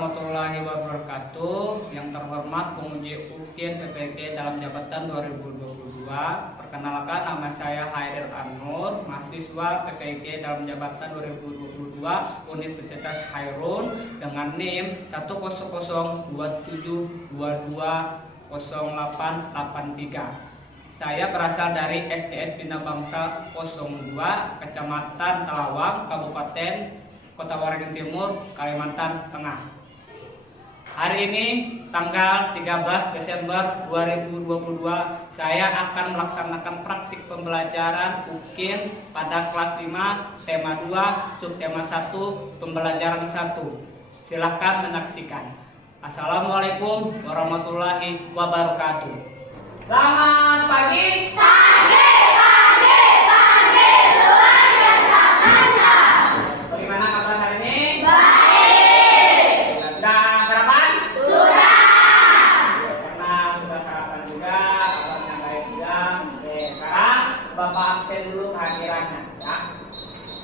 warahmatullahi wabarakatuh. Yang terhormat penguji UKIN PPG dalam jabatan 2022. Perkenalkan, nama saya Hairil Anur, mahasiswa PPG dalam jabatan 2022 Universitas Hairun dengan NIM 10027220883. Saya berasal dari STS Bina Bangsa 02, Kecamatan Talawang, Kabupaten Kota Waringin Timur, Kalimantan Tengah. Hari ini tanggal 13 Desember 2022 saya akan melaksanakan praktik pembelajaran UKIN pada kelas 5 tema 2 subtema 1 pembelajaran 1. Silahkan menyaksikan. Assalamualaikum warahmatullahi wabarakatuh. Selamat pagi. Bagaimana kabar hari ini? Baik. Sudah sarapan? Sudah. Karena sudah sarapan juga, kabarnya baik juga. Oke, sekarang Bapak absen dulu kehadirannya, ya.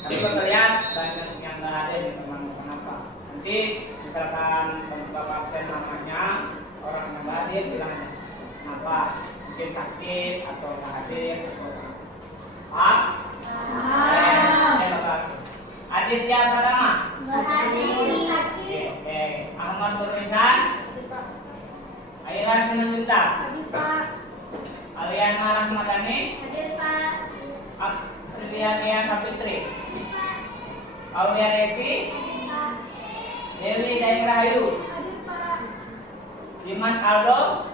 Tapi kita lihat banyak yang nggak hadir di teman-teman apa. Nanti misalkan Bapak absen namanya, orang yang nggak hadir bilang kenapa? Mungkin sakit atau nggak hadir atau apa? Aditya Pratama. Oke. Ahmad Nurmisan. Aira Simanjunta. Aliana Rahmadani. Aprilia Tia Sapitri. Aulia Resi. Dewi Dairahayu. Dimas Aldo.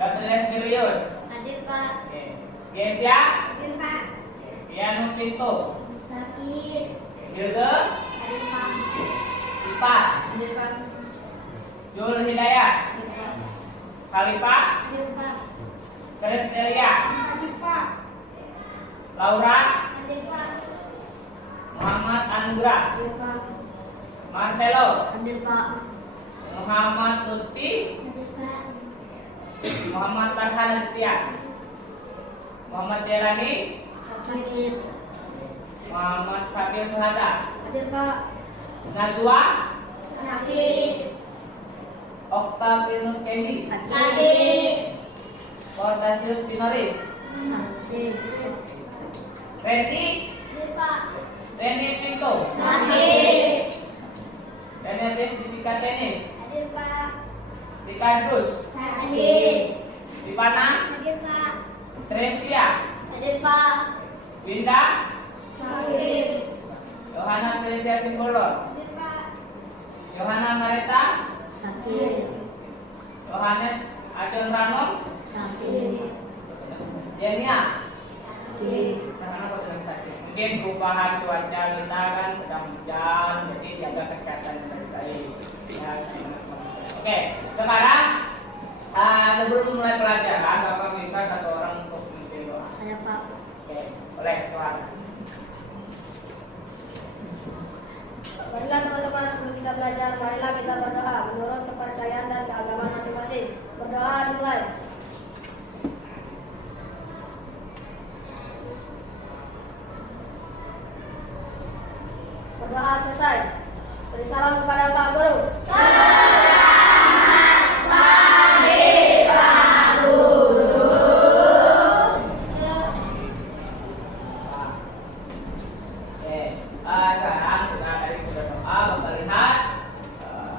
Dr. Lesmirius. Hadir Pak. Gesia. Hadir Pak. Yanu Pinto. Sakit. Hilde. Hadir Pak. Ipa. Hadir Pak. Jul Hidayat. Hadir Pak. Khalifah. Hadir Pak. Krestelia. Hadir Pak. Laura. Hadir Pak. Muhammad Anugrah. Hadir Pak. Marcelo. Hadir Pak. Muhammad Lutfi. Hadir Pak. Muhammad Farhan Lutfian. Muhammad Jelani. Sakit. Muhammad Sabir Suhada. Hadir Pak. Najwa. Sakit. Octavianus Kendi. Sakit. Portasius Pinoris. Sakit. Reti. Hadir Pak. Reni Pinto. Sakit. Renetis Jessica Tenis. Hadir Pak. Dikandrus. Sakit. Dipana. Hadir Pak. Tresia. Hadir Pak. Winda. Sakit. Yohana Tresia Simbolos. Hadir Pak. Yohana Mareta. Sakit. Yohanes Ajon Rano. Sakit. Yenia. Sakit. Mungkin perubahan cuaca kita kan sedang hujan, jadi jaga kesehatan yang baik. Ya, oke, sekarang sebelum mulai pelajaran, Bapak minta satu orang untuk memimpin doa. Saya Pak. Oke, boleh suara. Marilah teman-teman, sebelum kita belajar, marilah kita berdoa menurut kepercayaan dan keagamaan masing-masing. Berdoa dimulai. Berdoa selesai. Beri salam kepada Pak Guru. Sekarang sudah dari sudah doa, Bapak lihat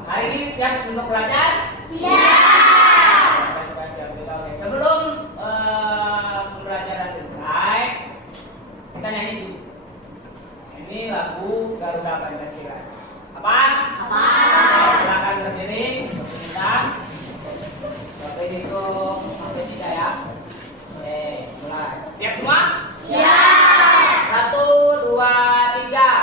hari ini siap untuk belajar? Siap. Coba siap kita. Oke. Sebelum pembelajaran dimulai, kita nyanyi dulu. Ini lagu Garuda Pancasila. Apa? Apa? Silakan berdiri untuk kita. Oke, itu sampai 3 ya. Oke, mulai. Siap semua? Siap. 1, 2, 3.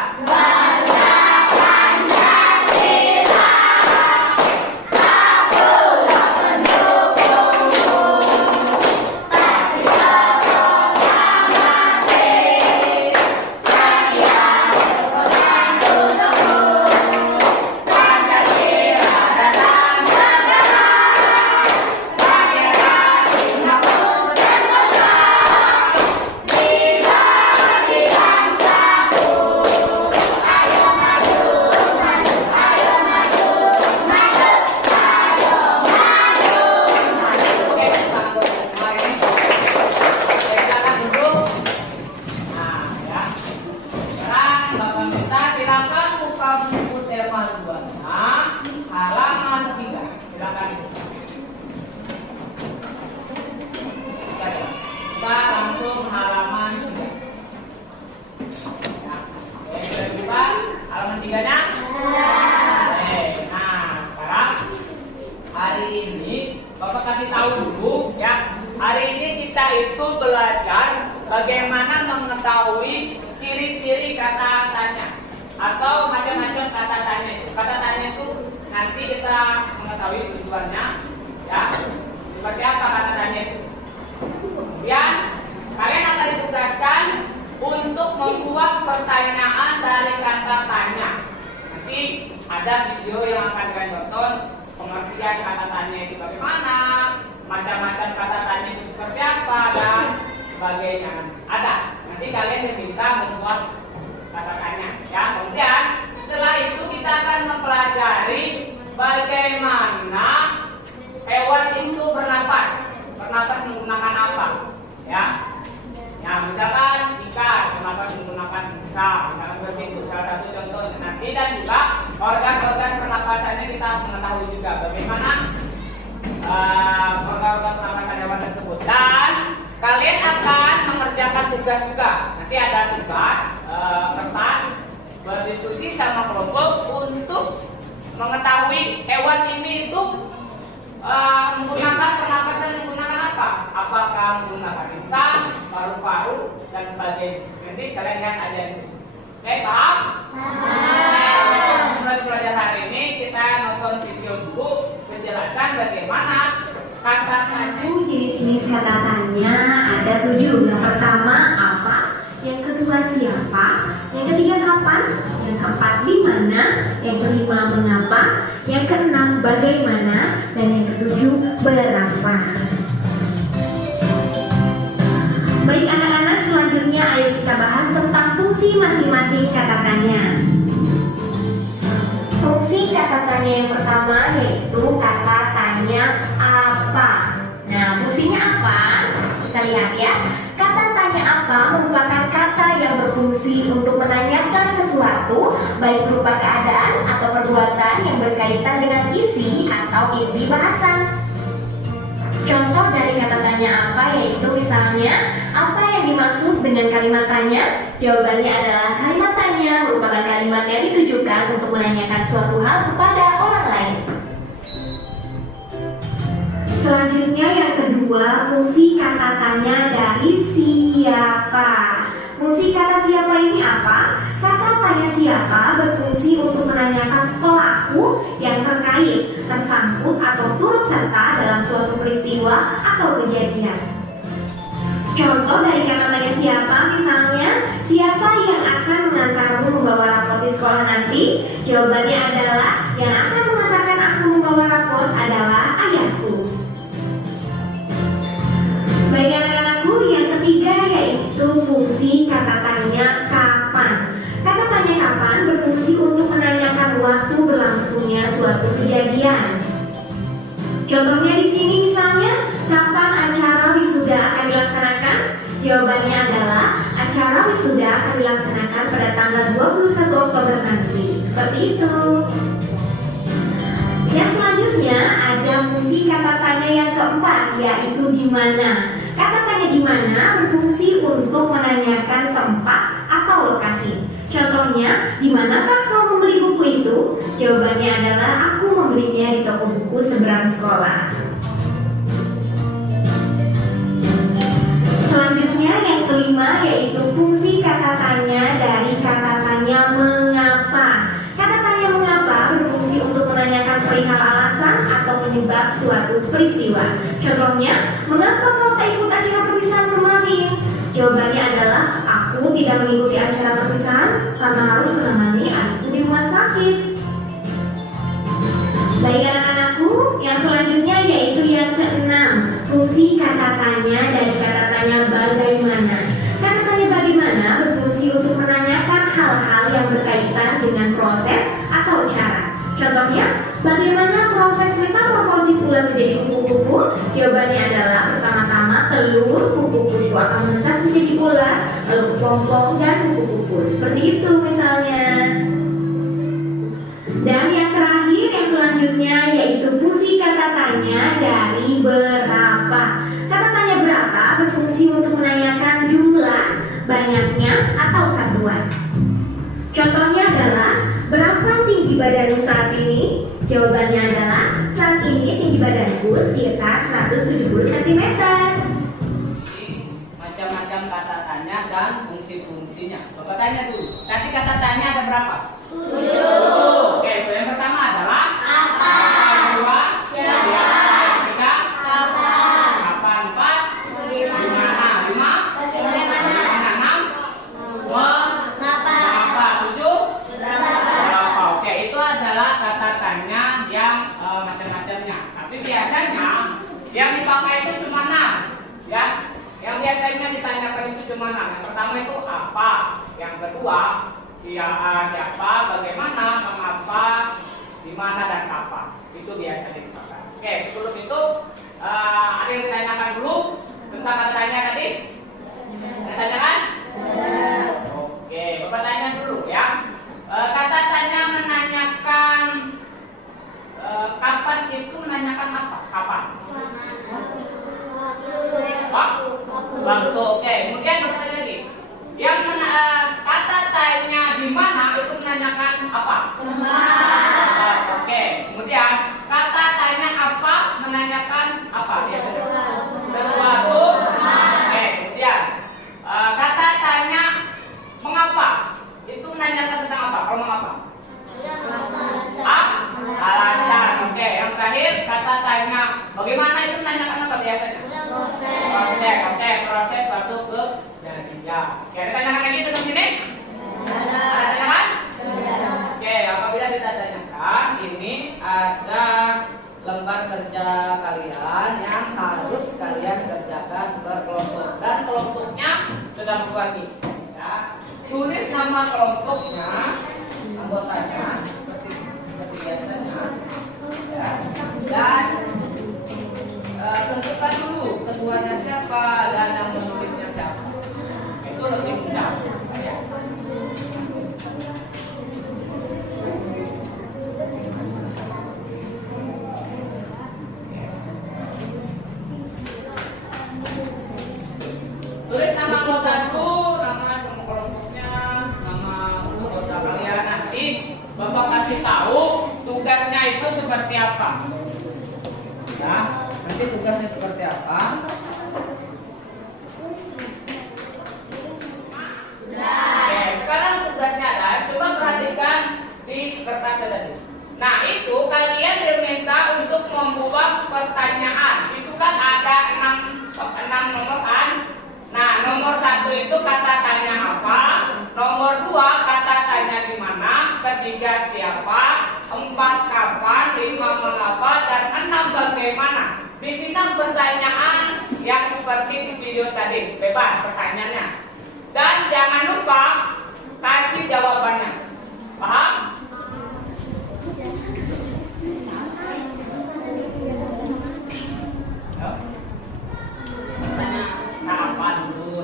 kasih tahu dulu ya. Hari ini kita itu belajar bagaimana mengetahui ciri-ciri kata tanya atau macam-macam kata tanya itu. Kata tanya itu nanti kita mengetahui tujuannya ya. Seperti apa kata tanya itu. Kemudian kalian akan ditugaskan untuk membuat pertanyaan dari kata tanya. Nanti ada video yang akan kalian tonton, pengertian kata tanya itu bagaimana, macam-macam kata tanya itu seperti apa dan sebagainya. Ada. Nanti kalian diminta membuat kata tanya. Ya, kemudian setelah itu kita akan mempelajari bagaimana hewan itu bernapas. Bernapas menggunakan apa? Ya. Ya, misalkan ikan bernapas menggunakan ikan, misalkan begitu salah satu contoh. Nanti dan juga organ-organ pernapasannya kita mengetahui juga bagaimana organ-organ pernapasan hewan tersebut. Dan kalian akan mengerjakan tugas juga. Nanti ada tugas kertas berdiskusi sama kelompok untuk mengetahui hewan ini itu menggunakan pernapasan menggunakan apa? Apakah menggunakan insang, paru-paru dan sebagainya. Nanti kalian lihat aja itu. Oke, paham? Mulai belajar hari ini kita nonton video dulu penjelasan bagaimana kata tanya. Jenis-jenis kata tanya ada 7. Yang pertama apa? Yang kedua siapa? Yang ketiga kapan? Yang keempat di mana? Yang kelima mengapa? Yang keenam bagaimana? Dan yang ketujuh berapa? Baik anak-anak, selanjutnya ayo kita bahas tentang fungsi masing-masing kata tanya. Fungsi kata tanya yang pertama yaitu kata tanya apa. Nah, fungsinya apa? Kita lihat ya. Kata tanya apa merupakan kata yang berfungsi untuk menanyakan sesuatu, baik berupa keadaan atau perbuatan yang berkaitan dengan isi atau inti bahasan. Contoh dari kata tanya apa yaitu misalnya, apa yang dimaksud dengan kalimat tanya? Jawabannya adalah kalimat tanya merupakan kalimat yang ditujukan untuk menanyakan suatu hal kepada orang lain. Selanjutnya yang kedua, fungsi kata tanya dari siapa. Fungsi kata siapa ini apa? Kata tanya siapa berfungsi untuk menanyakan pelaku yang terkait, tersangkut atau turut serta dalam suatu peristiwa atau kejadian. Contoh dari kata tanya siapa misalnya, siapa yang akan mengantarmu membawa rapot di sekolah nanti? Jawabannya adalah yang akan mengantarkan aku membawa rapot adalah ayahku. Baik anak-anakku, yang ketiga yaitu fungsi kata tanya kapan. Kata tanya kapan berfungsi untuk menanyakan waktu berlangsungnya suatu kejadian. Contohnya di sini misalnya, kapan acara wisuda akan dilaksanakan? Jawabannya adalah acara wisuda akan dilaksanakan pada tanggal 21 Oktober nanti. Seperti itu. Yang selanjutnya ada fungsi kata tanya yang keempat yaitu di mana. Kata tanya di mana berfungsi untuk menanyakan tempat atau lokasi. Contohnya, di manakah kau membeli buku itu? Jawabannya adalah aku membelinya di toko buku seberang sekolah. Selanjutnya yang kelima yaitu fungsi kata tanya dari kata tanya mengapa. Kata tanya mengapa berfungsi untuk menanyakan perihal alasan atau penyebab suatu peristiwa. Contohnya, mengapa kau tak ikut acara perpisahan kemarin? Jawabannya adalah aku tidak mengikuti acara perpisahan karena harus menemani adikku di rumah sakit. Baik anak-anakku, yang selanjutnya yaitu yang keenam, fungsi kata tanya dari kata tanya bagaimana. Kata tanya bagaimana berfungsi untuk menanyakan hal-hal yang berkaitan dengan proses atau cara. Contohnya, bagaimana proses metamorfosis ulat menjadi kupu-kupu? Jawabannya adalah pertama-tama telur kupu-kupu akan menetas menjadi ulat, lalu kepompong dan kupu-kupu. Seperti itu misalnya. Dan yang terakhir yang selanjutnya yaitu fungsi kata tanya dari berapa. Kata tanya berapa berfungsi untuk menanyakan jumlah, banyaknya, atau satuan. Contohnya adalah berapa tinggi badanmu saat ini? Jawabannya adalah saat ini tinggi badanku sekitar 170 cm. Macam-macam kata tanya dan fungsi-fungsinya. Bapak tanya dulu. Tadi kata tanya ada berapa? 7. Oke, yang pertama adalah apa? Yang kedua siapa? Yang ketiga apa? Kapan? 4. Di mana? 5. Bagaimana? 6. Mengapa? 7. Berapa? Oke, itu adalah kata tanya yang macam-macamnya. Tapi biasanya yang dipakai itu cuma 6, ya. Yang biasanya ditanyakan itu cuma 6. Yang pertama itu apa? Yang kedua siapa, bagaimana, mengapa, di mana dan kapan. Itu biasa dipakai. Oke, sebelum itu ada yang ditanyakan dulu tentang kata tanya tadi? Ada tanyakan? Oke, Bapak tanya dulu ya. Kata tanya menanyakan kapan itu menanyakan apa? Kapan? Waktu. Oke, kemudian bertanya lagi. Yang kata tanya di mana itu menanyakan apa? Oke, kemudian kata tanya apa menanyakan apa? Sesuatu. Oke, kemudian kata tanya mengapa itu menanyakan tentang apa? Kalau mengapa? Alasan. Oke, yang terakhir kata tanya bagaimana itu menanyakan apa biasanya? Proses suatu kejadian. Oke, ada tanyakan lagi tentang sini? Ada tanyakan? Oke, apabila ditanyakan, ini ada lembar kerja kalian yang harus kalian kerjakan berkelompok dan kelompoknya sudah berbagi. Ya, tulis nama kelompoknya, anggotanya seperti biasanya. Ya, dan tentukan dulu ketuanya siapa dan yang menulisnya siapa. Itu lebih mudah. Ya. Tulis nama anggota dulu, nama semua kelompoknya, nama anggota kalian. Nanti Bapak kasih tahu tugasnya itu seperti apa. Ya, nanti tugasnya seperti apa? Oke, sekarang tugasnya adalah coba perhatikan di kertas tadi. Nah, itu kalian diminta untuk membuat pertanyaan. Itu kan ada 6 nomor kan? Nah, nomor 1 itu kata tanya apa? Nomor 2 kata tanya di mana? Ketiga siapa? 4 kapan? 5 mengapa? Dan 6 bagaimana? Bikinkan pertanyaan yang seperti di video tadi, bebas pertanyaannya. Dan jangan lupa kasih jawabannya. Paham? Tanya kapan dulu,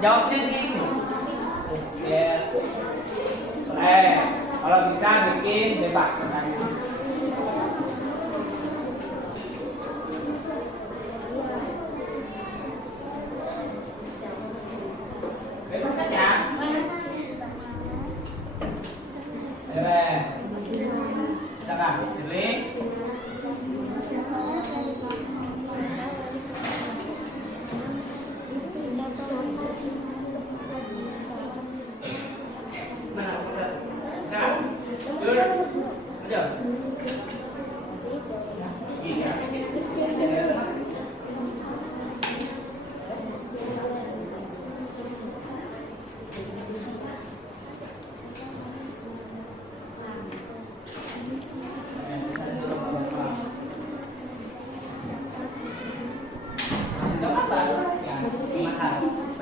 jawabnya di ini. Ya. Kalau bisa bikin bebas pertanyaan. Bebas saja. Coba pilih.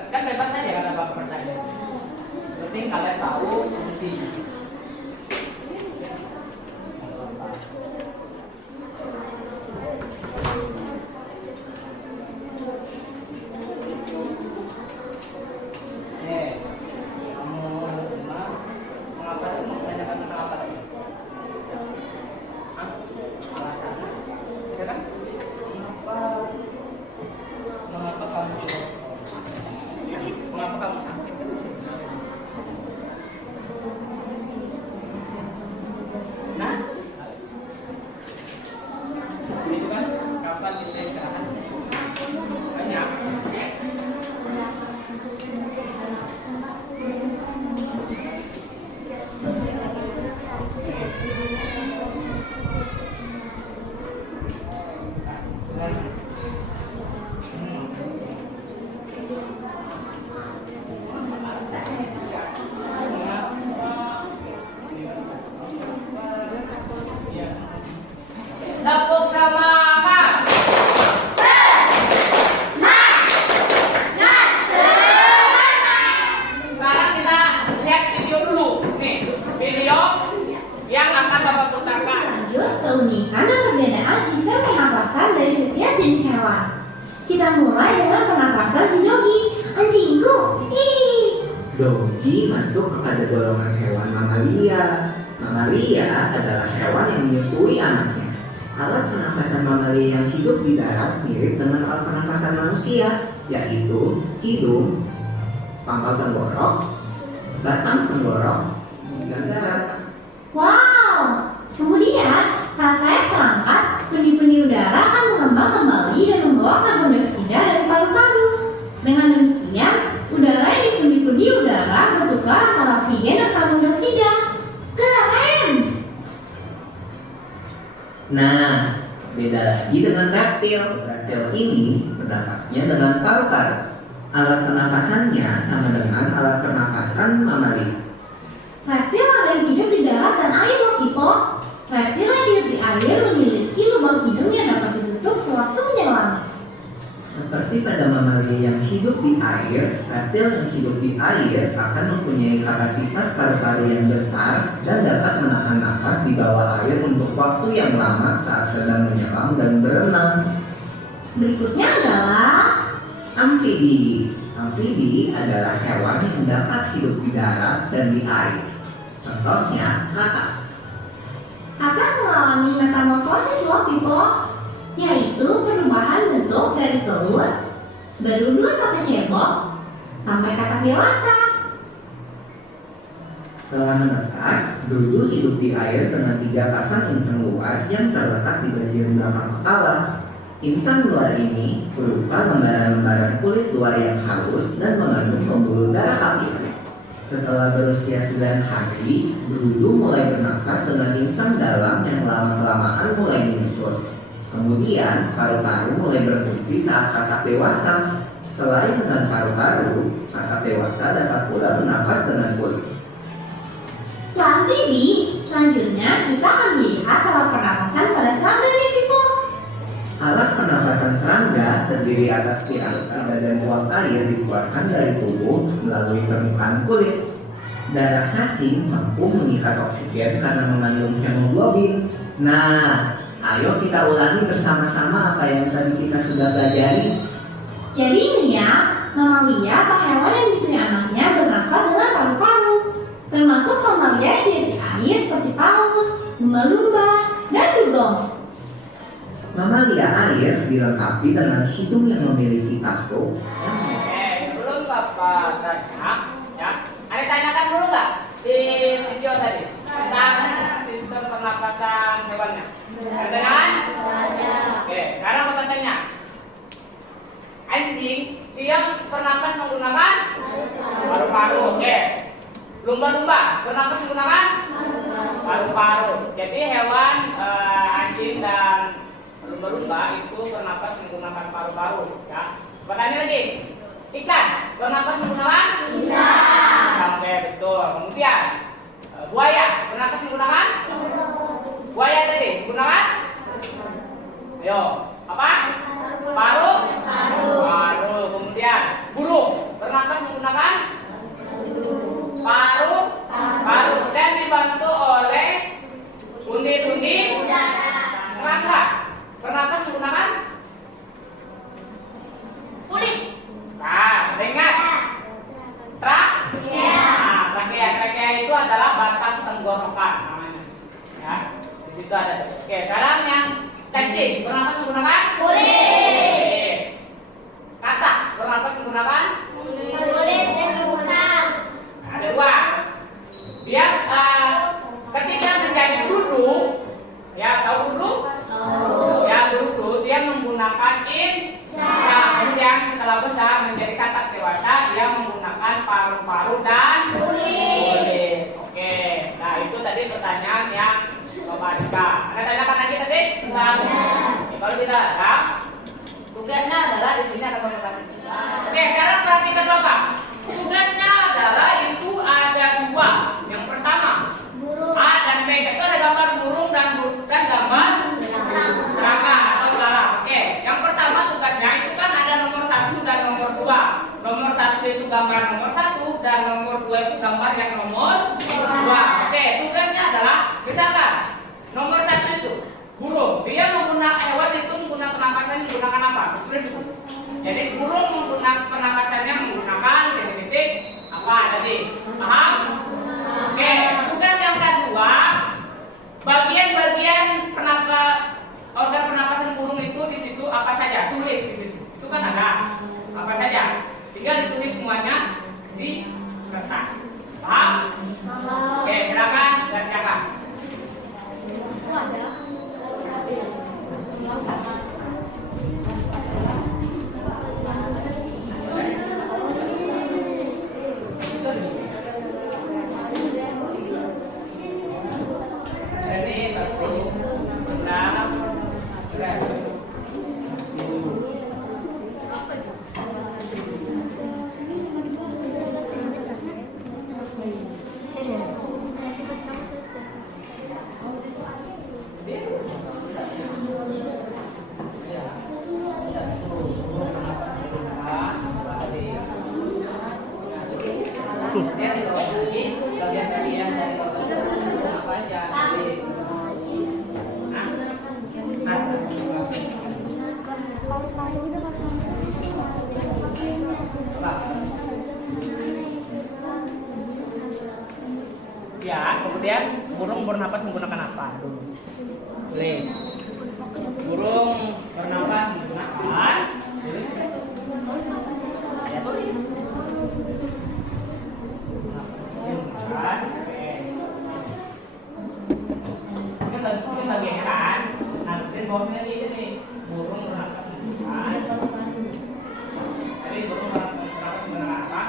Kan bebas saja kata Bapak pertanyaan. Penting kalian tahu fungsinya. Mengapa tadi menanyakan tentang apa tadi? Kita mulai dengan pernapasan si Dogi, anjingku. Ih. Dogi masuk kepada golongan hewan mamalia. Mamalia adalah hewan yang menyusui anaknya. Alat pernapasan mamalia yang hidup di darat mirip dengan alat pernapasan manusia, yaitu hidung, pangkal tenggorok, batang tenggorok, dan daratan. Wow. Kemudian, saat saya terangkat, benih-benih udara akan mengembang kembali dan membawa karbon dioksida dari paru-paru. Dengan demikian, udara yang di pundi-pundi udara bertukar antara oksigen dan karbon dioksida. Keren! Nah, beda lagi dengan reptil. Reptil ini bernafasnya dengan paru-paru. Alat pernapasannya sama dengan alat pernapasan mamalia. Reptil ada yang hidup di darat dan air loh, Pipo. Reptil yang hidup di air memiliki lubang hidung yang dapat ditutup sewaktu menyelam. Seperti pada mamalia yang hidup di air, reptil yang hidup di air akan mempunyai kapasitas paru-paru yang besar dan dapat menahan nafas di bawah air untuk waktu yang lama saat sedang menyelam dan berenang. Berikutnya adalah Amfibi. Amfibi adalah hewan yang dapat hidup di darat dan di air. Contohnya, kakak. akan mengalami metamorfosis loh, Pipo, yaitu perubahan bentuk dari telur, berudu atau kecebok, sampai katak dewasa. Setelah menetas, berudu hidup di air dengan 3 pasang insang luar yang terletak di bagian belakang kepala. Insang luar ini berupa lembaran-lembaran kulit luar yang halus dan mengandung pembuluh darah kapil. Setelah berusia 9 hari, berudu mulai bernafas dengan insang dalam yang lama-kelamaan mulai menyusut. Kemudian, paru-paru mulai berfungsi saat kakak dewasa. Selain dengan paru-paru, kakak dewasa dapat pula bernafas dengan kulit. Setelah amfibi, selanjutnya kita akan melihat alat pernapasan pada serangga nih, Pipo. Alat pernapasan serangga terdiri atas piranti dan uap air dikeluarkan dari tubuh melalui permukaan kulit. Darah cacing mampu mengikat oksigen karena mengandung hemoglobin. Nah, ayo kita ulangi bersama-sama apa yang tadi kita sudah pelajari. Jadi ini ya, mamalia atau hewan yang menyusui anaknya bernafas dengan paru-paru, termasuk mamalia yang hidup di air seperti paus, lumba-lumba, dan dugong. Mamalia air dilengkapi dengan hidung yang memiliki tato. Sebelum Bapak tanya, ya, ada tanyakan dulu nggak di video tadi tentang sistem pernapasan hewannya? Ada kan? Oke, sekarang Bapak tanya. Anjing, dia bernapas menggunakan paru-paru. Oke. Lumba-lumba bernapas menggunakan paru-paru. Jadi hewan anjing dan lumba-lumba itu bernapas menggunakan paru-paru, ya. Pertanyaan lagi, ikan bernapas menggunakan? Bisa. Oke, betul. Kemudian buaya bernapas menggunakan? Buaya tadi menggunakan? Ayo, apa? Paru? Paru. Kemudian burung bernapas menggunakan? Paru? Paru. Dan dibantu oleh undi-undi serangga. Bernapas menggunakan kulit. Nah, ingat trakea itu adalah batang tenggorokan namanya. Ya, di situ ada. Oke, sekarang yang cacing bernapas menggunakan kulit. Katak bernapas menggunakan kulit dan musang. Nah, ada 2. Dia ketika menjadi berudu, ya tahu berudu? Ya berudu, dia menggunakan insang. Kemudian setelah besar menjadi katak dewasa, dia menggunakan paru-paru dan kulit. Oke, nah itu tadi pertanyaan yang Bapak Dika. Ada tanyakan lagi tadi? Oke, kalau tidak ada, tugasnya adalah di sini ada komunikasi. Oke, sekarang perhatikan Bapak. Tugasnya adalah itu ada 2. Yang pertama, A dan B itu ada gambar burung dan gambar serangga atau lalat. Oke, yang pertama tugasnya itu kan ada nomor 1 dan nomor 2. Nomor 1 itu gambar nomor 1 dan nomor 2 itu gambar yang nomor 2. Oke, tugasnya adalah misalkan nomor 1 itu burung, dia menggunakan hewan itu menggunakan menggunakan pernapasan menggunakan apa? Tulis itu. Jadi burung menggunakan pernapasannya menggunakan titik-titik apa tadi? Paham? Oke, tugas yang kedua, bagian-bagian organ pernapasan burung itu di situ apa saja? Tulis di situ. Itu kan ada apa saja? Tinggal ditulis semuanya di kertas. Paham? Oke, silakan dan kakak. Ya, kemudian burung bernapas menggunakan apa? Tulis. Burung bernapas menggunakan. Ya, tulis. Ini bagiannya kan. Nah, di bawahnya di sini burung bernapas menggunakan. Jadi burung bernapas menggunakan apa?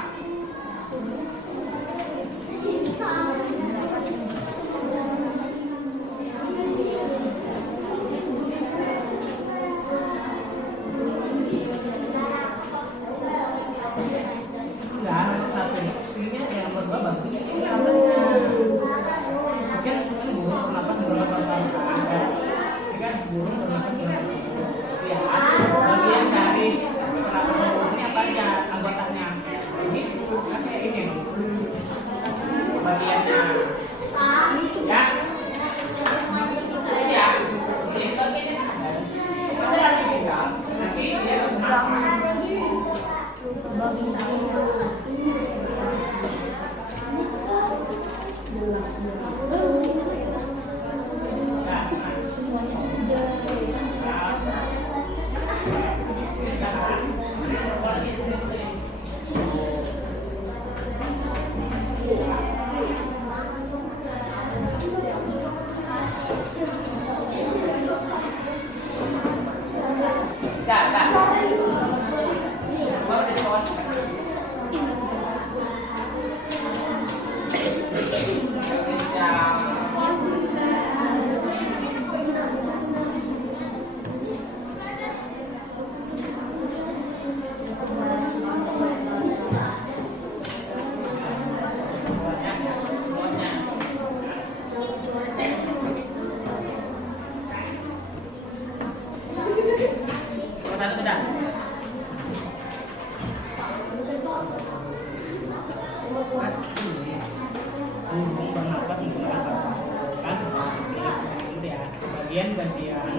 Bagian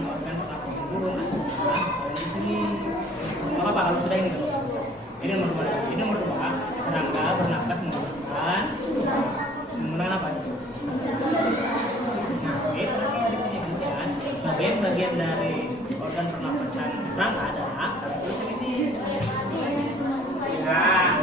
organ pernapasan burung adalah di sini. Apa kalau sudah ini? Ini nomor 2. Ini nomor 2. Serangga bernapas menggunakan apa? Nah, serangga di sini kemudian bagian dari organ pernapasan serangga adalah di sini. Ya.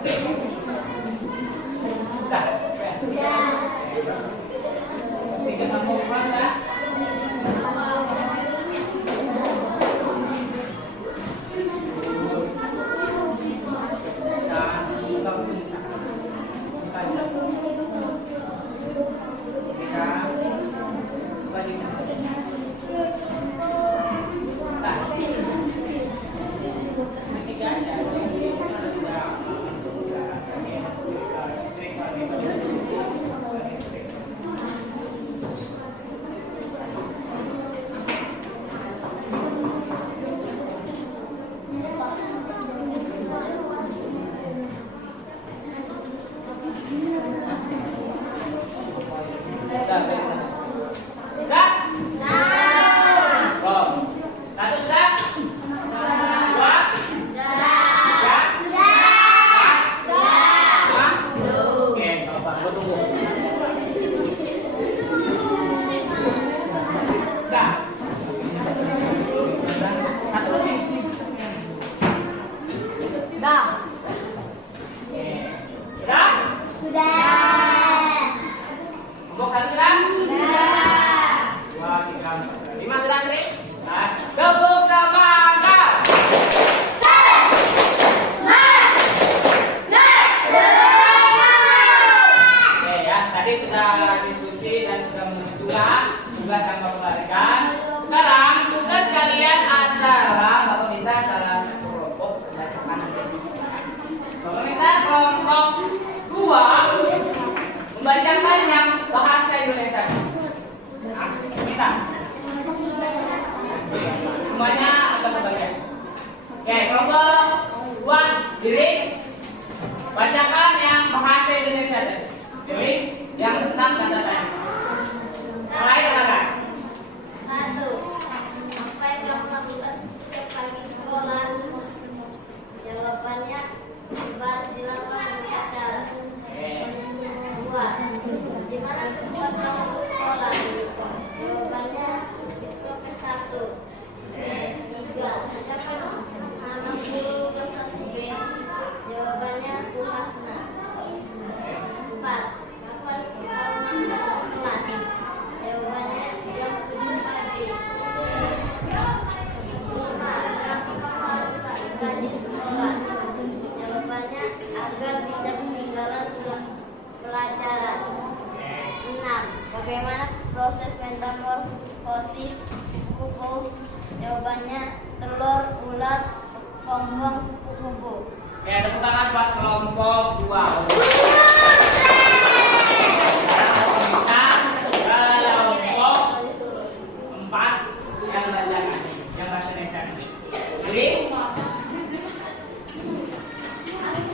Sudah. Tiga kamu pulang dah. Membacakan yang bahasa Indonesia. Kita semuanya akan membaca. Oke, kelompok 2 diri bacakan yang bahasa Indonesia. Jadi yang tentang kata tanya. Mulai katakan. 1. Apa yang kamu lakukan setiap pagi sekolah? Jawabannya berbaris di lapangan upacara. 2. Di mana tempat kamu sekolah? Jawabannya di Provinsi 1. 3. Siapa nama guru kelas 1B? Jawabannya Bu Hasna. 4. Kapan kau masuk kelas? Jawabannya jam 7 pagi. 5. Kenapa kamu harus rajin sekolah? Jawabannya agar tidak ketinggalan pelajaran. 6. Bagaimana proses metamorfosis kupu? Jawabannya telur, ulat, pompong, kupu-kupu. Ya, tepuk tangan buat kelompok 2. Kelompok 4 yang bacakan yang bahasa Indonesia. Jadi,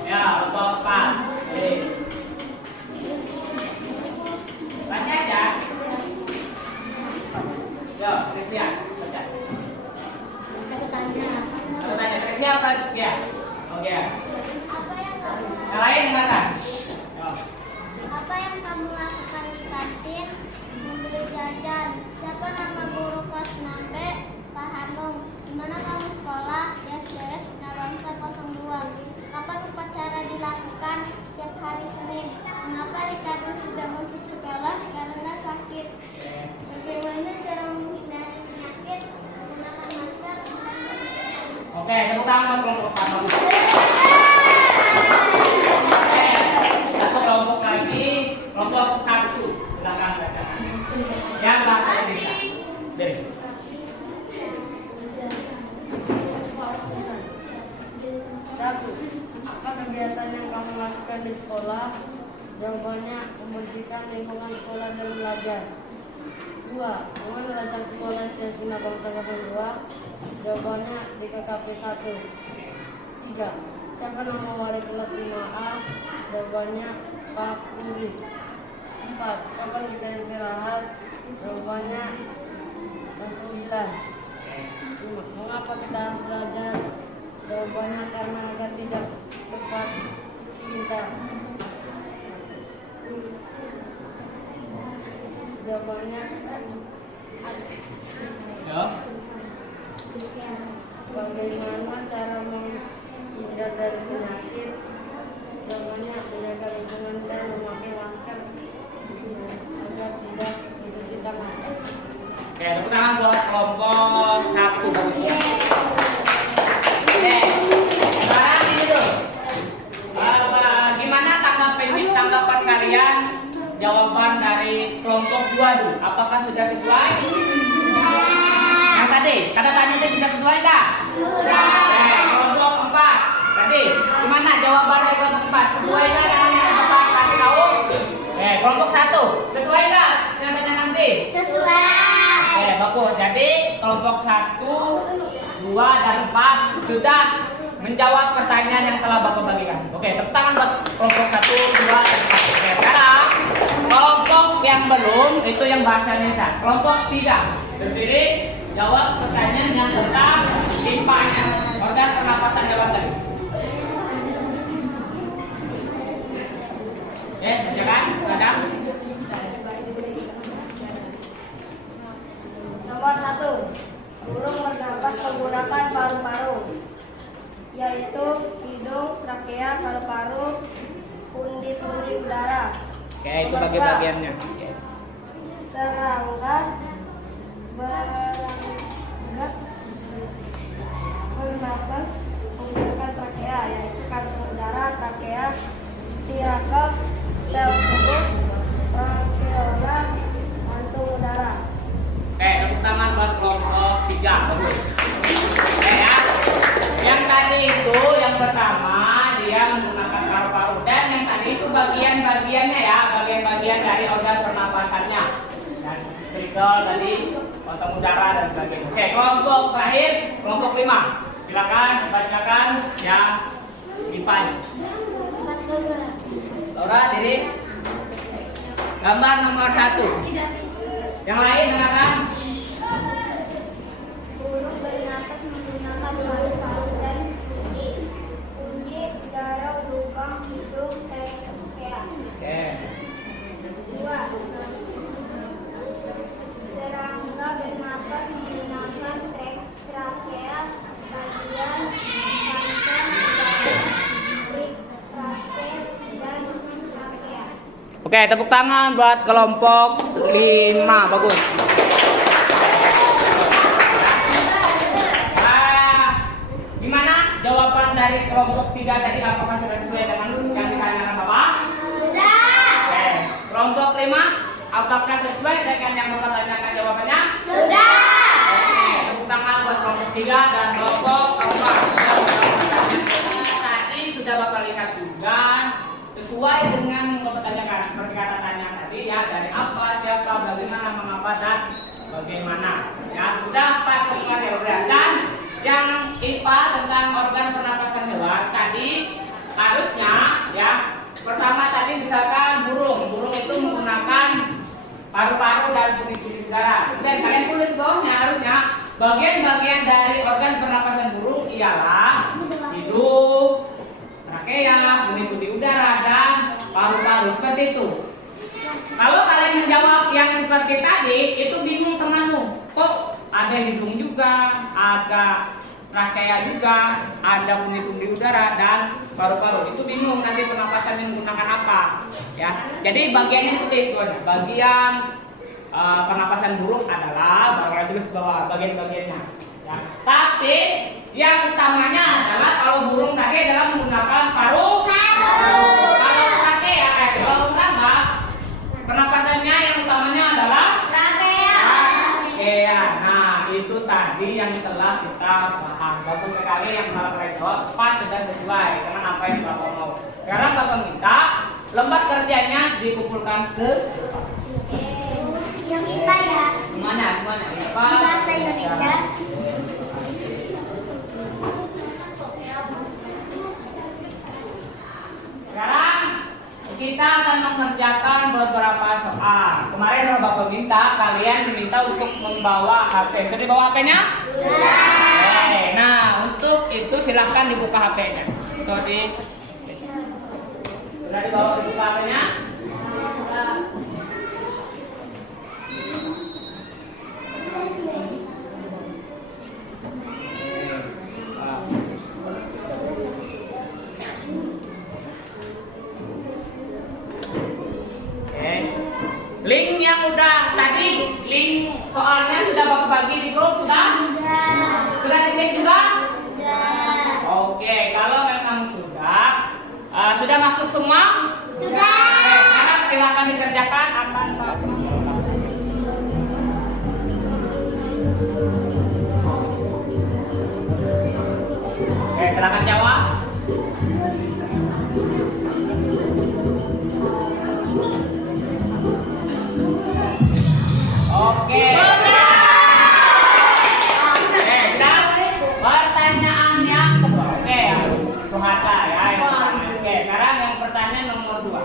ya, kelompok 4. Jadi, baca aja. Yo, Christian, baca. Tanya, Christian apa? Ya. Oke. Yang lain dengarkan. Yo. Apa yang kamu lakukan di kantin? Membeli jajan. Siapa nama guru kelas 6B? Pak Hanung. Di mana kamu sekolah? Yes, Nabangsa 02. Kapan upacara dilakukan? Setiap hari Senin. Mengapa Ricardo sudah masuk sekolah? Karena sakit. Bagaimana cara menghindari penyakit? Menggunakan masker. Oke, tepuk tangan buat kelompok 4. Oke, satu kelompok lagi, kelompok 1. Silakan bacakan. Yang bahasa Indonesia. Jadi, Satu, apa kegiatan yang kamu lakukan di sekolah? Jawabannya membersihkan lingkungan sekolah dan belajar. 2. Dengan belajar sekolah sesi Nabangsa 02. Jawabannya di KKP 1. 3. Siapa nama wali kelas 5A? Jawabannya Pak Ulis. 4. Kapan kita istirahat? Jawabannya jam 9. 5. Mengapa kita harus belajar? Jawabannya karena agar tidak cepat cinta. Jawabannya yo. bagaimana cara menghindar dari penyakit? suatu. Apakah sudah sesuai? Yang tadi, kata tanya itu sudah sesuai tak? Sudah. Kelompok 4. Tadi, gimana jawaban dari kelompok 4? Sesuai tak dengan yang Bapak kasih tahu? Kelompok 1. Sesuai tak dengan tanya nanti? Sesuai. Bagus. Jadi kelompok 1, 2, dan 4 sudah menjawab pertanyaan yang telah Bapak bagikan. Oke, tepuk tangan buat kelompok 1, 2, dan 4. Oke, sekarang kelompok yang belum itu yang bahasa Indonesia. Kelompok 3 berdiri jawab pertanyaan yang tentang IPA-nya, organ pernapasan hewan tadi. Oke, bacakan, Adam. Nomor 1. Burung bernapas menggunakan paru-paru, yaitu hidung, trakea, paru-paru, pundi-pundi udara. Oke, itu bagi-bagiannya. Oke. Serangga bernapas menggunakan trakea, yaitu kantung udara, trakea, stirakel, sel tubuh, trakeola, kantung udara. Oke, tepuk tangan buat kelompok 3. Bagus. Oke ya. Yang tadi itu yang pertama dia menggunakan paru-paru, dan yang tadi itu bagian-bagiannya ya, bagian-bagian dari organ pernapasannya. Dan spiritual tadi, kantong udara dan sebagainya. Oke, kelompok terakhir, kelompok 5. Silakan bacakan ya IPA-nya. Laura, diri. Gambar nomor 1. Yang lain dengarkan. Burung bernapas menggunakan paru-paru dan pundi udara, lubang hidung, trakea. Oke. 2. Serangga bernapas menggunakan trakea, bagian kantong udara, trachea, dan trakea. Oke, tepuk tangan buat kelompok 5. Bagus. Gimana jawaban dari kelompok 3 tadi? Apakah sudah sesuai dengan yang ditanyakan Bapak? Sudah. Oke. Kelompok 5, apakah sesuai dengan yang Bapak tanyakan jawabannya? Sudah. Oke, tepuk tangan buat kelompok 3 dan kelompok 4. Tadi sudah Bapak lihat juga sesuai dengan yang Bapak tanyakan, seperti kata tanya tadi ya, dari apa, siapa, bagaimana, mengapa, dan bagaimana ya, sudah pas semua ya. Dan yang IPA tentang organ pernapasan hewan tadi harusnya ya, pertama tadi misalkan burung itu menggunakan paru-paru dan pundi-pundi udara, dan kalian tulis bawahnya harusnya bagian-bagian dari organ pernapasan burung ialah hidung, trakea, pundi-pundi udara, dan paru-paru, seperti itu. Kalau kalian menjawab yang seperti tadi, itu bingung temanmu. Kok ada hidung juga, ada trakea juga, ada pundi-pundi udara, dan paru-paru. Itu bingung nanti pernapasannya menggunakan apa. Ya, jadi bagiannya itu semuanya. Bagian pernapasan burung adalah tulis bawah bagian-bagiannya. Ya. Tapi yang utamanya adalah kalau burung tadi adalah menggunakan paru-paru. Kalau trakea, kalau serangga pernapasannya yang utamanya adalah Trakea. trakea. Nah, itu tadi yang telah kita paham. Bagus sekali yang Bapak jawab, pas dan sesuai dengan apa yang Bapak mau. Sekarang Bapak minta lembar kerjanya dikumpulkan ke Yang IPA ya. Semuanya. Bahasa Indonesia. Sekarang kita akan mengerjakan beberapa soal. Kemarin Bapak minta kalian diminta untuk membawa HP. Sudah dibawa HP-nya? Sudah. Nah, untuk itu silahkan dibuka HP-nya. Sudah dibawa dibuka HP-nya? Link yang udah tadi, link soalnya sudah Bapak bagi di grup, sudah? Sudah diklik juga? Oke, kalau memang sudah masuk semua? Sudah. Oke, sekarang silakan dikerjakan akan Bapak. silakan jawab. Oke. Pertanyaan yang kedua. Oke, Suhata ya. Oke, sekarang yang pertanyaan nomor 2.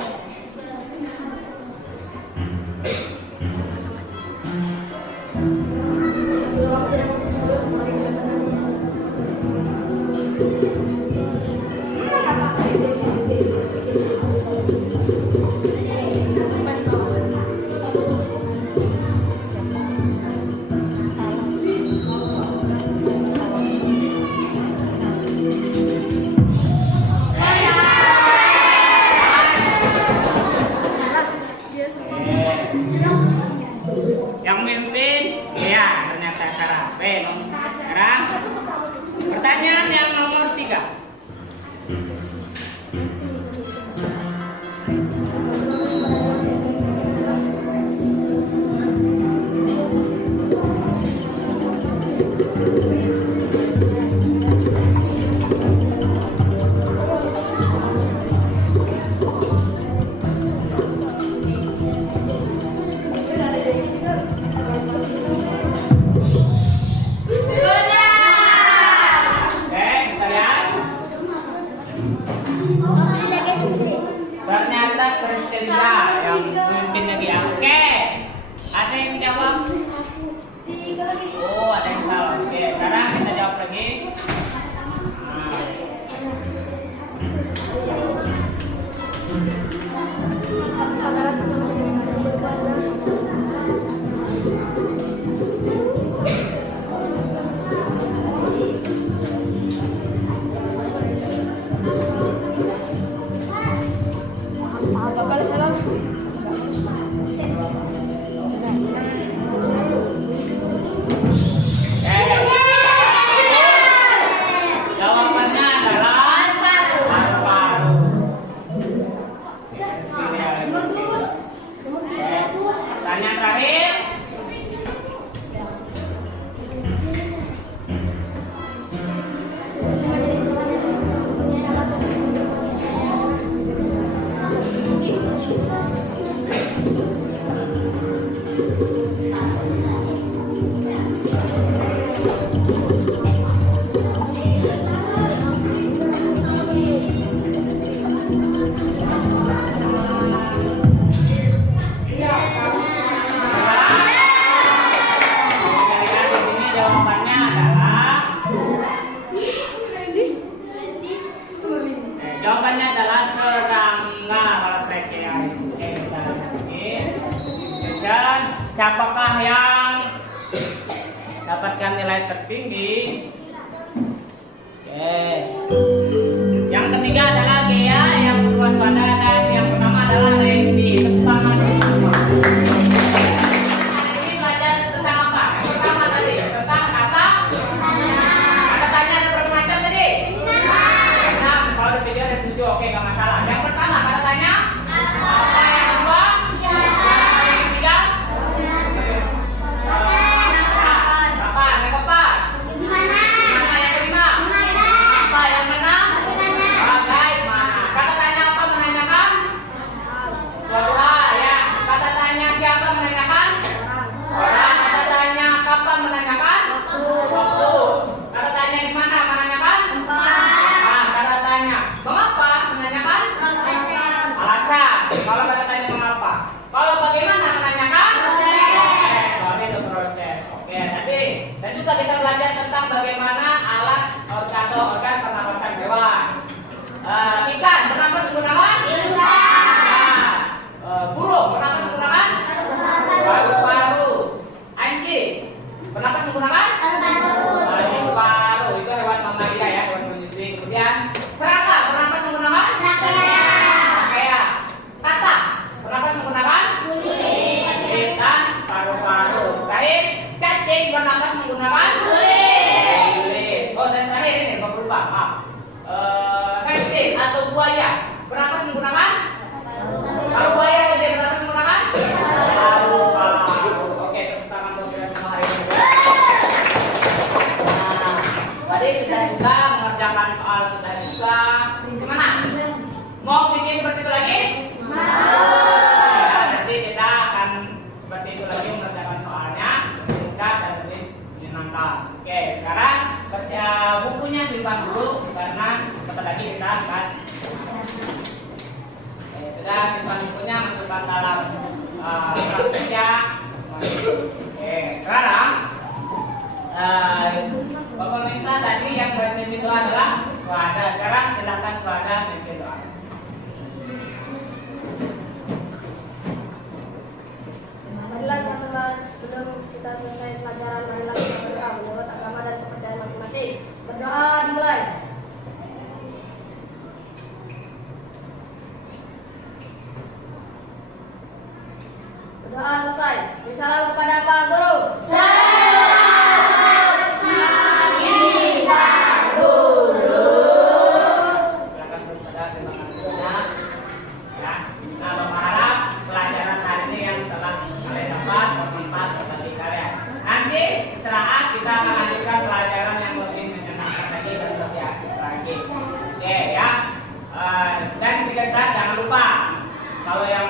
Yang mimpin ya ternyata Sarah. Sekarang pertanyaan yang nomor 3. Ternyata Kristina yang memimpinnya dia. Oke, ada yang jawab? Oh, ada yang salah. Oke, sekarang kita jawab lagi. Jawabannya adalah paru-paru. Pertanyaan terakhir. Jawabannya adalah serangga. Kalau kriteria itu kita lihat. Dan siapakah yang dapatkan nilai tertinggi? Yang ketiga adalah Gea, yang kedua Swada, dan yang pertama adalah Randy. Tepuk tangan semua. Ini belajar tentang apa? Yang pertama tadi tentang kata. Kata tanya ada berapa macam tadi? 6. Kalau di video ada 7, oke nggak masalah. Yang pertama kata tanya. Apa yang kedua? Yang ketiga? Kapan? Yang keempat? Mana yang kelima? Apa yang menang? Bagaimana? Kata tanya apa menanyakan? Kedua ya. Kata tanya siapa menanyakan? Orang. Kata tanya kapan menanyakan? Waktu. Kata tanya di mana menanyakan? Nah, kata tanya mengapa menanyakan? Alasan. Kalau kata tanya mengapa? Kalau bagaimana menanyakan? Itu proses. Oke, tadi. Dan juga kita belajar tentang bagaimana alat atau organ pernapasan hewan. Ikan bernapas menggunakan? Burung bernapas menggunakan? Paru-paru. Anjing bernapas menggunakan? Paru-paru. Itu hewan mamalia ya, hewan menyusui. Kemudian serangga bernapas menggunakan? Pakaian. Katak bernapas menggunakan? Kulit dan paru-paru. Terakhir, cacing bernapas menggunakan? Kulit. Oh, dan terakhir ini berubah. Reptil atau buaya bernapas terlibat dalam kerja. Oke, sekarang Bapak minta tadi yang berarti itu adalah Swada. Sekarang silakan Swada pimpin doa. Marilah teman-teman, sebelum kita selesai pelajaran, marilah kita berdoa menurut agama dan kepercayaan masing-masing. Berdoa dimulai. Berdoa selesai. Bersalam kepada Pak Guru. Silakan terus Swada, terima kasih ya. Nah, Bapak harap pelajaran hari ini yang telah kalian dapat bermanfaat bagi kalian. Nanti istirahat kita akan lanjutkan pelajaran yang lebih menyenangkan lagi dan lebih asik lagi. Oke ya. Dan juga jangan lupa kalau yang